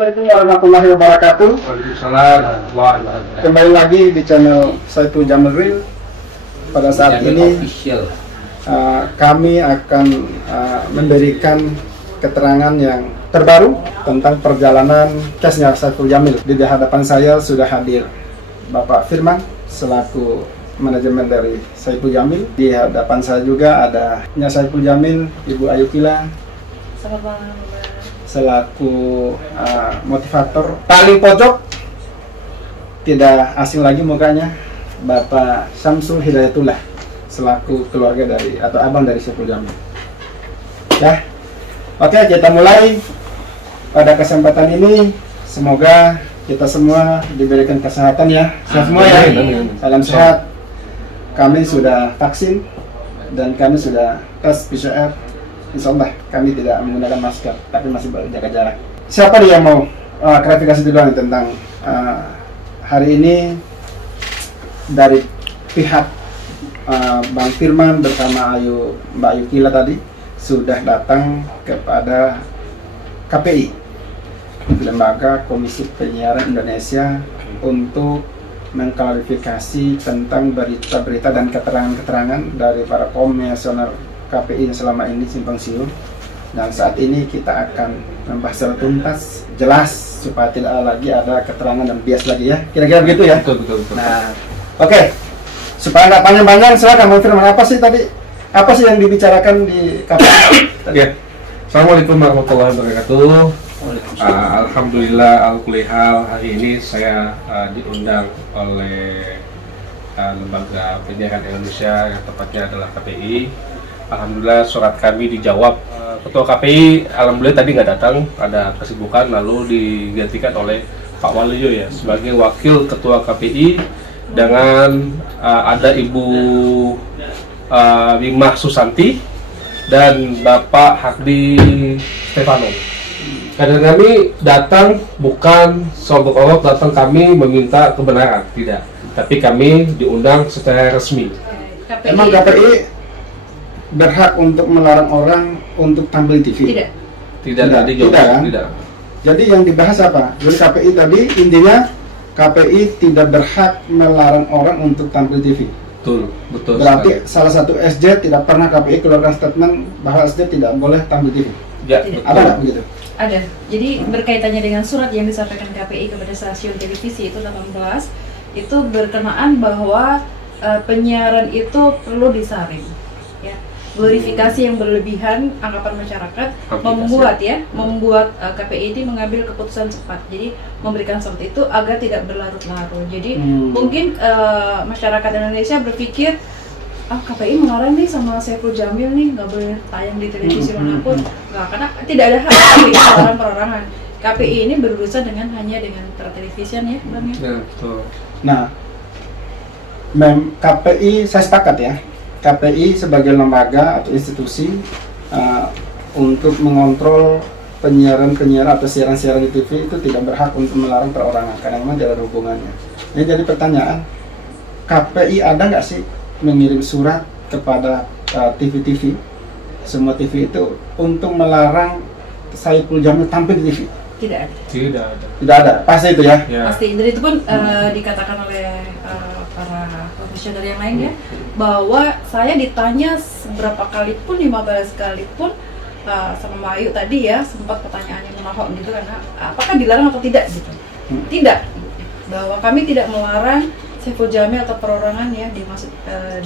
Assalamualaikum warahmatullahi wabarakatuh. Waalaikumsalam. Kembali lagi di channel Saiful Jamil Real. Pada saat ini kami akan memberikan keterangan yang terbaru tentang perjalanan case-nya Saiful Jamil. Di hadapan saya sudah hadir Bapak Firman selaku manajemen dari Saiful Jamil. Di hadapan saya juga ada Saiful Jamil, Ibu Ayu Kila. Selamat malam, Selaku motivator. Paling pojok tidak asing lagi mukanya, Bapak Syamsul Hidayatullah selaku keluarga dari atau abang dari Saiful Jamil. Ya, oke, kita mulai. Pada kesempatan ini semoga kita semua diberikan kesehatan ya, sehat semua ya. Salam sehat. Kami sudah vaksin dan kami sudah tes PCR. Insya Allah kami tidak menggunakan masker, tapi masih jaga jarak. Siapa nih yang mau klarifikasi dulu nih tentang hari ini dari pihak Bang Firman bersama Mbak Ayu Kila tadi sudah datang kepada KPI, Lembaga Komisi Penyiaran Indonesia, untuk mengklarifikasi tentang berita-berita dan keterangan-keterangan dari para komisioner KPI yang selama ini simpang siur. Dan saat ini kita akan membahas secara tuntas, jelas, supaya tidak lagi ada keterangan dan bias lagi ya. Kira-kira begitu ya? Betul. Nah, oke. Supaya nggak panjang-panjang, silakan Bang Firman. Apa sih tadi? Apa sih yang dibicarakan di KPI? Ya. Assalamualaikum warahmatullahi wabarakatuh. Alhamdulillah, alkulihal, hari ini saya diundang oleh Lembaga Penyiaran Indonesia, yang tepatnya adalah KPI. Alhamdulillah surat kami dijawab. Ketua KPI alhamdulillah tadi nggak datang, ada kesibukan, lalu digantikan oleh Pak Waluyo ya sebagai wakil ketua KPI, dengan ada Ibu Wimah Susanti dan Bapak Hakdi Stefano. Karena kami datang bukan sogok-ogok, datang kami meminta kebenaran, tidak, tapi kami diundang secara resmi. Emang KPI berhak untuk melarang orang untuk tampil di TV? Tidak kan? Tidak. Jadi yang dibahas apa? Jadi KPI tadi intinya KPI tidak berhak melarang orang untuk tampil TV. Betul. Berarti sekali. salah satu SJ tidak pernah KPI keluarkan statement bahwa SJ tidak boleh tampil TV. Ya, ada nggak begitu? Ada. Jadi berkaitannya dengan surat yang disampaikan KPI kepada stasiun televisi itu 18, itu berkenaan bahwa penyiaran itu perlu disaring. Ya. Glorifikasi yang berlebihan anggapan masyarakat membuat KPI ini mengambil keputusan cepat. Jadi memberikan surat itu agar tidak berlarut-larut. Jadi mungkin masyarakat Indonesia berpikir, KPI melarang nih sama Saiful Jamil nih, nggak boleh tayang di televisi manapun. Nggak, karena tidak ada hak KPI melarang perorangan. KPI ini berurusan hanya dengan pertelevisian ya, Bang ya. Betul. Nah, KPI saya sepakat ya. KPI sebagai lembaga atau institusi untuk mengontrol penyiaran atau siaran-siaran di TV itu tidak berhak untuk melarang perorangan karena memang tidak ada hubungannya. Ini jadi pertanyaan, KPI ada nggak sih mengirim surat kepada TV-TV, semua TV itu untuk melarang Saiful Jamil tampil di TV? Tidak ada. Tidak ada, pasti itu ya? Pasti, dan itu pun dikatakan oleh para profesional yang lain ya, bahwa saya ditanya seberapa kali pun, 15 kali pun sama Mbak Ayu tadi ya, sempat pertanyaannya menohok gitu, karena apakah dilarang atau tidak gitu. Tidak, bahwa kami tidak melarang Saiful Jamil atau perorangan ya,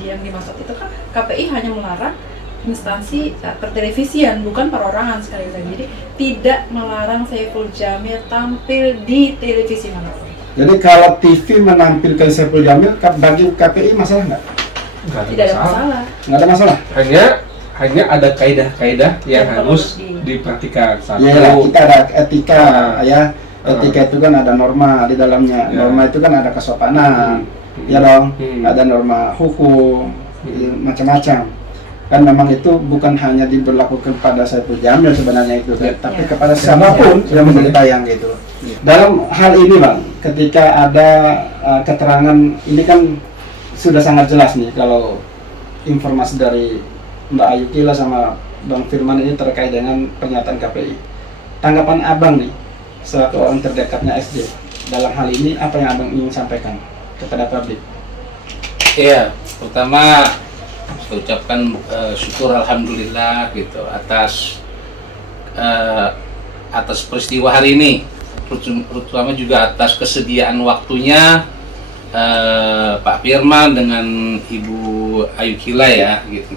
yang dimaksud itu kan KPI hanya melarang instansi pertelevisian, bukan perorangan sekali lagi. Jadi tidak melarang Saiful Jamil tampil di televisi manapun. Jadi kalau TV menampilkan Saiful Jamil, bagi KPI masalah nggak? Tidak ada masalah. Nggak ada masalah. Hanya ada kaidah-kaidah yang harus diperhatikan. Ya, kita ada etika ya. Etika itu kan ada norma di dalamnya. Norma itu kan ada kesopanan, ya dong. Ada norma hukum, macam-macam. Kan memang itu bukan hanya diberlakukan pada Saiful Jamil sebenarnya itu, tapi kepada siapapun yang menjadi tayang gitu. Dalam hal ini Bang, ketika ada keterangan ini kan sudah sangat jelas nih kalau informasi dari Mbak Ayu Kila sama Bang Firman ini terkait dengan pernyataan KPI. Tanggapan Abang nih, selaku orang terdekatnya SD. Dalam hal ini apa yang abang ingin sampaikan kepada publik? Iya, pertama saya ucapkan syukur alhamdulillah gitu atas peristiwa hari ini, terutama juga atas kesediaan waktunya Pak Firman dengan Ibu Ayu Kila ya gitu.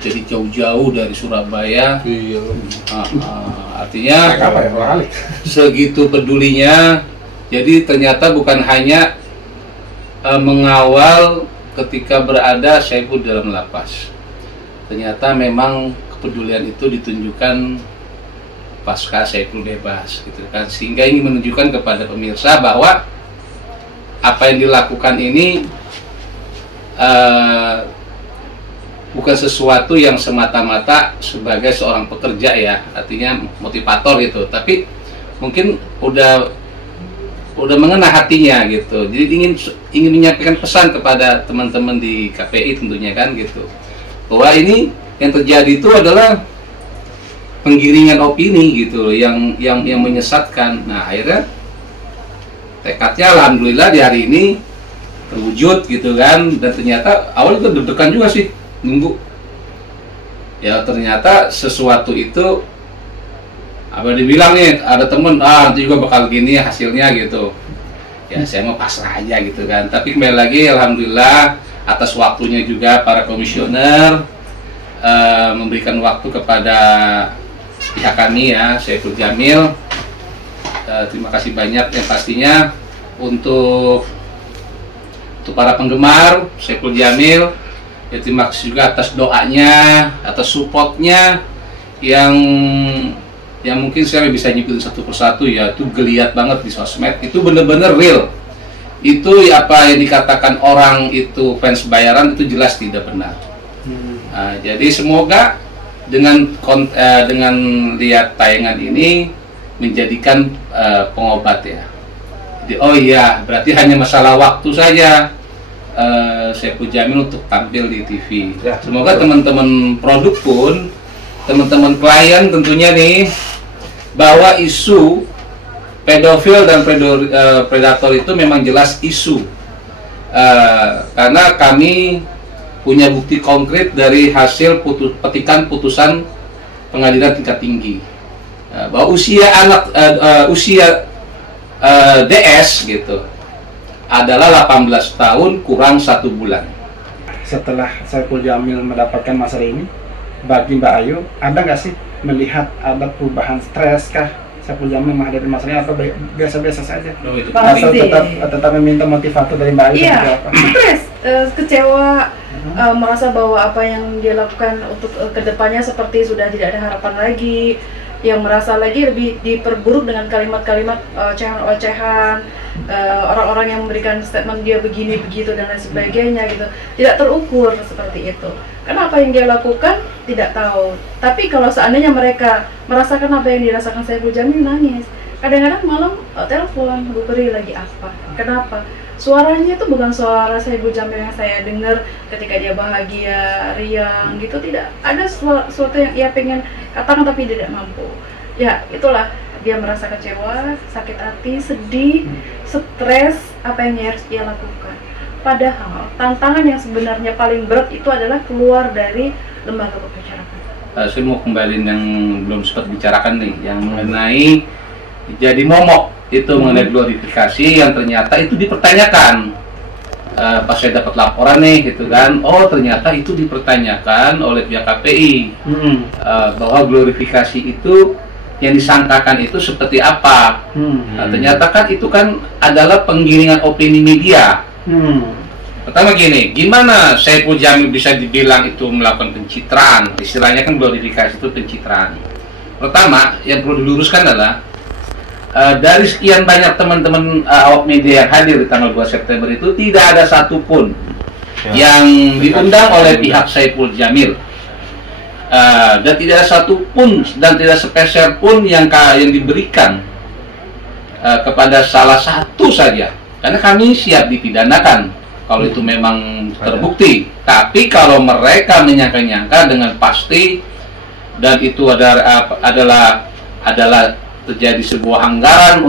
Jadi jauh-jauh dari Surabaya. Iya. Artinya apa ya, segitu pedulinya. Jadi ternyata bukan hanya mengawal ketika berada Saiful dalam lapas. Ternyata memang kepedulian itu ditunjukkan pasca Saiful bebas gitu kan, sehingga ingin menunjukkan kepada pemirsa bahwa apa yang dilakukan ini bukan sesuatu yang semata-mata sebagai seorang pekerja ya, artinya motivator gitu, tapi mungkin udah mengena hatinya gitu. Jadi ingin menyampaikan pesan kepada teman-teman di KPI tentunya kan gitu, bahwa ini yang terjadi itu adalah penggiringan opini gitu yang menyesatkan. Nah akhirnya tekadnya alhamdulillah di hari ini terwujud gitu kan, dan ternyata awal itu deg-degan juga sih nunggu ya, ternyata sesuatu itu apa dibilang nih, ada temen nanti juga bakal gini hasilnya gitu ya, saya mau pasrah aja gitu kan. Tapi kembali lagi alhamdulillah atas waktunya juga para komisioner memberikan waktu kepada pihak kami ya, Saiful Jamil. Terima kasih banyak yang pastinya untuk para penggemar Saiful Jamil ya, terima kasih juga atas doanya, atas supportnya yang mungkin saya bisa nyipin satu persatu ya, itu geliat banget di sosmed, itu bener-bener real. Itu apa yang dikatakan orang itu fans bayaran itu jelas tidak benar. Nah, jadi semoga dengan lihat tayangan ini menjadikan pengobat ya. Jadi, oh iya, berarti hanya masalah waktu saja Saiful Jamil untuk tampil di TV. Ya, semoga teman-teman produk pun, teman-teman klien tentunya nih, bahwa isu pedofil dan predator itu memang jelas isu, karena kami punya bukti konkret dari hasil petikan putusan pengadilan tingkat tinggi bahwa usia anak DS gitu adalah 18 tahun kurang 1 bulan. Setelah Saiful Jamil mendapatkan masalah ini, bagi Mbak Ayu, ada nggak sih melihat ada perubahan stres kah Saiful Jamil menghadapi masalahnya, atau biasa-biasa saja? Atau tetap meminta motivator dari Mbak Ayu? Iya, stres, kecewa, merasa bahwa apa yang dia lakukan untuk kedepannya seperti sudah tidak ada harapan lagi, yang merasa lagi lebih diperburuk dengan kalimat-kalimat ocehan-ocehan, orang-orang yang memberikan statement dia begini begitu dan lain sebagainya gitu, tidak terukur seperti itu. Karena apa yang dia lakukan tidak tahu. Tapi kalau seandainya mereka merasakan apa yang dirasakan Saiful Jamil, nangis. Kadang-kadang malam telepon, Bu Peri lagi apa? Kenapa? Suaranya itu bukan suara Saiful Jamil yang saya dengar ketika dia bahagia, riang gitu. Tidak ada sesuatu yang ia pengen katakan tapi tidak mampu. Ya itulah, dia merasa kecewa, sakit hati, sedih, stres, apa yang harus ia lakukan. Padahal tantangan yang sebenarnya paling berat itu adalah keluar dari lembaga pemasyarakatan. Saya mau kembali yang belum sempat bicarakan nih, yang mengenai jadi momok itu, mengenai glorifikasi yang ternyata itu dipertanyakan. Pas saya dapat laporan nih gitu kan, oh ternyata itu dipertanyakan oleh pihak KPI, bahwa glorifikasi itu yang disangkakan itu seperti apa. Nah, ternyata kan itu kan adalah penggiringan opini media. Pertama gini, gimana Saiful Jamil bisa dibilang itu melakukan pencitraan? Istilahnya kan glorifikasi itu pencitraan. Pertama yang perlu diluruskan adalah dari sekian banyak teman-teman awak media yang hadir di tanggal 2 September itu tidak ada satupun yang diundang oleh pihak Saiful Jamil, dan tidak ada satupun dan tidak sepeser pun yang diberikan kepada salah satu saja, karena kami siap dipidanakan kalau itu memang terbukti. Tapi kalau mereka menyangka-nyangka dengan pasti dan itu adalah terjadi sebuah anggaran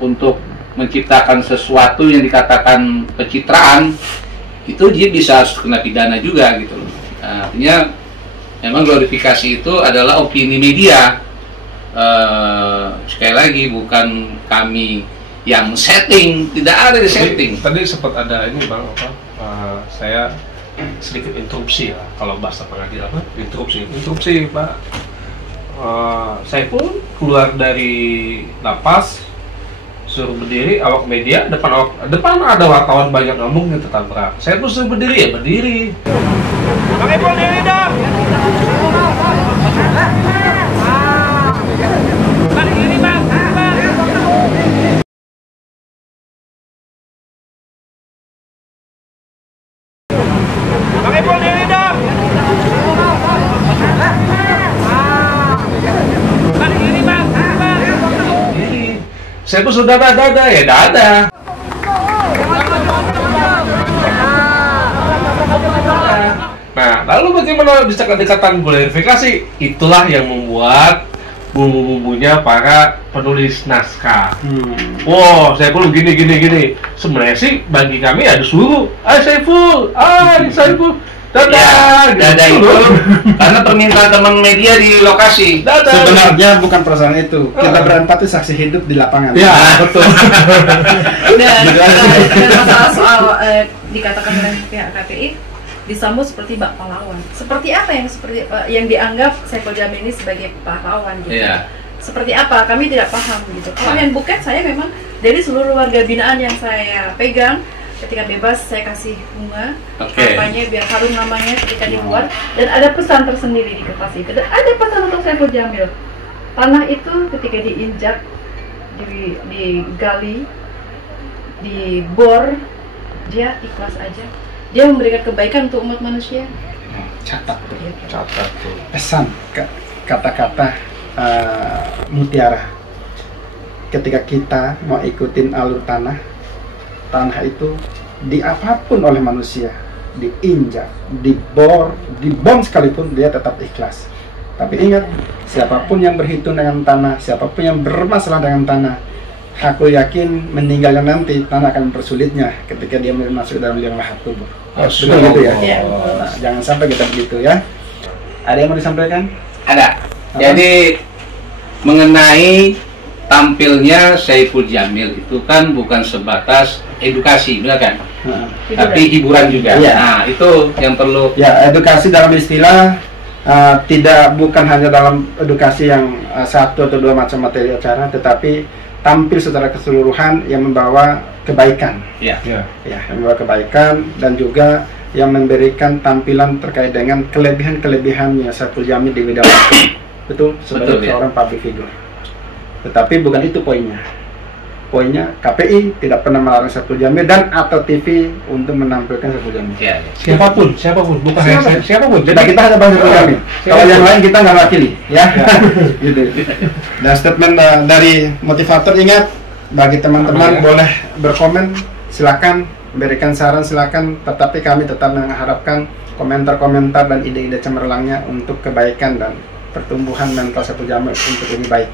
untuk menciptakan sesuatu yang dikatakan pencitraan, itu dia bisa kena pidana juga gitu loh. Artinya memang glorifikasi itu adalah opini media. Sekali lagi bukan kami yang setting, tidak ada di setting. Tadi sempat ada ini bang saya sedikit interupsi ya, kalau bahasa pengadilan interupsi Pak. Saya pun keluar dari lapas, suruh berdiri, awak media depan ada wartawan banyak ngomong gitu tabrak. Saya pun suruh berdiri ya berdiri. Bang Ipul diri dong. Balik ini bang. Bang Ipul diri dong. Balik ini bang. Saya pun sudah dada ya dada. Nah, lalu bagaimana bisa dikatakan glorifikasi? Itulah yang membuat bumbu-bumbunya para penulis naskah. Wow, saya pun gini. Sebenarnya sih bagi kami ada suruh, Saiful, Dada itu karena permintaan teman media di lokasi. Sebenarnya bukan perasaan itu. Kita berempat itu saksi hidup di lapangan. Ya, betul. Dan masalah soal dikatakan oleh pihak KPI disambut seperti bak pahlawan. Seperti apa yang dianggap Saiful Jamil ini sebagai pahlawan gitu? Iya. Seperti apa? Kami tidak paham gitu. Kalau yang bukan, saya memang dari seluruh warga binaan yang saya pegang, ketika bebas saya kasih bunga, kampanye biar harum namanya ketika dibuat, dan ada pesan tersendiri di kertas itu. Dan ada pesan untuk Saiful Jamil. Tanah itu ketika diinjak, digali, dibor, dia ikhlas aja. Dia memberikan kebaikan untuk umat manusia. Catat tuh. Catat tuh. Pesan kata-kata mutiara. Ketika kita mau ikutin alur tanah itu di apapun oleh manusia, diinjak, dibor, dibom sekalipun, dia tetap ikhlas. Tapi ingat, siapapun yang berhitung dengan tanah, siapapun yang bermasalah dengan tanah, aku yakin meninggalnya nanti tanah akan mempersulitnya ketika dia masuk dalam liang lahat kubur. Betul gitu ya? Nah, jangan sampai kita begitu ya. Ada yang mau disampaikan? Ada. Jadi mengenai tampilnya Saiful Jamil itu kan bukan sebatas edukasi, benar kan? Tapi hiburan juga. Ya. Nah, itu yang perlu. Ya, edukasi dalam istilah bukan hanya dalam edukasi yang satu atau dua macam materi acara, tetapi tampil secara keseluruhan yang membawa kebaikan. Ya. Ya, yang membawa kebaikan dan juga yang memberikan tampilan terkait dengan kelebihan-kelebihannya Saiful Jamil di bidang hukum. Betul, sebagai seorang public figure. Tetapi bukan itu poinnya. Poinnya KPI tidak pernah melarang Saiful Jamil dan atau TV untuk menampilkan Saiful Jamil. Ya. Siapapun, bukan siapapun. Kita hanya bahas Saiful Jamil. Kalau yang lain kita nggak wakili, ya. Gitu. Dan statement dari motivator, ingat, bagi teman-teman boleh berkomen, silakan berikan saran, silakan. Tetapi kami tetap mengharapkan komentar-komentar dan ide-ide cemerlangnya untuk kebaikan dan pertumbuhan mental Saiful Jamil untuk lebih baik.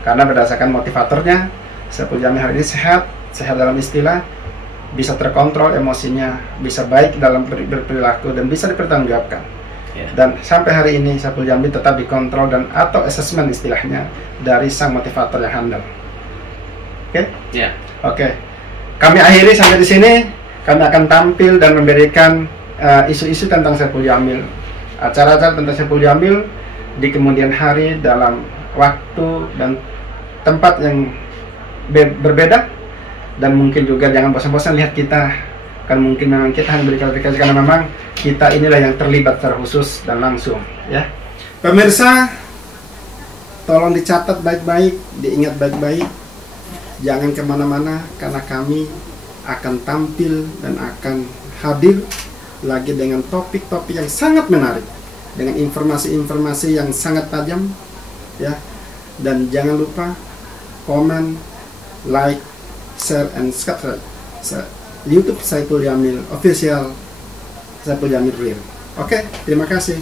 Karena berdasarkan motivatornya, Saiful Jamil hari ini sehat dalam istilah, bisa terkontrol emosinya, bisa baik dalam berperilaku dan bisa dipertanggungjawabkan. Dan sampai hari ini Saiful Jamil tetap dikontrol dan atau asesmen istilahnya dari sang motivator yang handal. Oke? Oke. Kami akhiri sampai di sini. Kami akan tampil dan memberikan isu-isu tentang Saiful Jamil, acara-acara tentang Saiful Jamil di kemudian hari dalam waktu dan tempat yang berbeda. Dan mungkin juga jangan bosan-bosan lihat kita, kan mungkin memang kita hanya beri klarifikasi karena memang kita inilah yang terlibat secara khusus dan langsung, ya. Pemirsa, tolong dicatat baik-baik, diingat baik-baik, jangan kemana-mana karena kami akan tampil dan akan hadir lagi dengan topik-topik yang sangat menarik, dengan informasi-informasi yang sangat tajam, ya. Dan jangan lupa komen, like, share, and subscribe YouTube Saiful Jamil Official, Saiful Jamil Real. Oke, terima kasih.